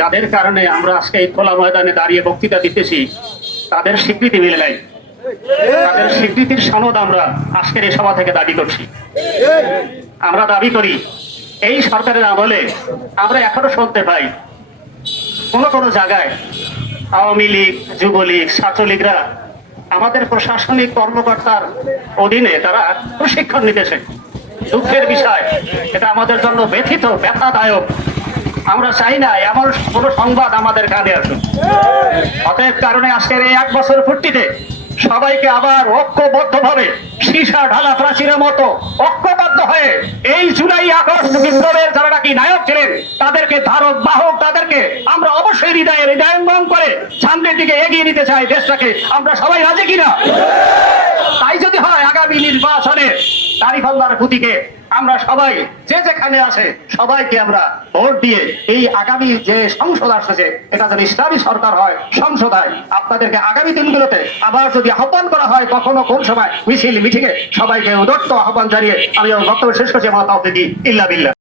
যাদের কারণে আমরা আজকে এই খোলা ময়দানে দাঁড়িয়ে বক্তৃতা দিতেছি, তাদের স্বীকৃতি মিলে নাই। তাদের স্বীকৃতির সনদ আমরা আজকের এই সভা থেকে দাবি করছি। আমরা দাবি করি, এই সরকারের আমলে আমরা এখনও শুনতে পাই, কোনো কোনো জায়গায় আওয়ামী লীগ, যুবলীগ, ছাত্রলীগরা আমাদের প্রশাসনিক কর্মকর্তার অধীনে তারা প্রশিক্ষণ নিতেছে। দুঃখের বিষয়, এটা আমাদের জন্য ব্যথিত, ব্যথাদায়ক। আমরা চাই না, এমন কোনো সংবাদ আমাদের কানে আসুক। অতএব কারণে আজকের এই এক বছর ফুর্তিতে সবাইকে আবার ঐক্যবদ্ধভাবে সীসা ঢালা প্রাচীরের মতো ঐক্যবদ্ধ হয়ে এই জুলাই আগস্ট বিপ্লবের যারা নাকি নায়ক ছিলেন, তাদেরকে ধারক, বাহক, তাদেরকে আমরা অবশ্যই হৃদয়ে হৃদয়ঙ্গম করে সামনের দিকে এগিয়ে নিতে চাই দেশটাকে। আমরা সবাই রাজি কিনা? তাই যদি হয়, আগামী নির্বাচনে তারিফলদার পুঁতিকে আমরা সবাই, যে যেখানে আছে, সবাইকে আমরা ভোট দিয়ে এই আগামী যে সংসদ আসছে, এটা যেন ইসলামী সরকার হয় সংসদ হয় আপনাদেরকে আগামী দিনগুলোতে আবার যদি আহ্বান করা হয়, কখনো কোন সময় মিছিল, মিটিংয়ে সবাইকে উদত্ত আহ্বান জানিয়ে আমি বক্তব্য শেষ করছি। তাও ইল্লা বিল্লাহ।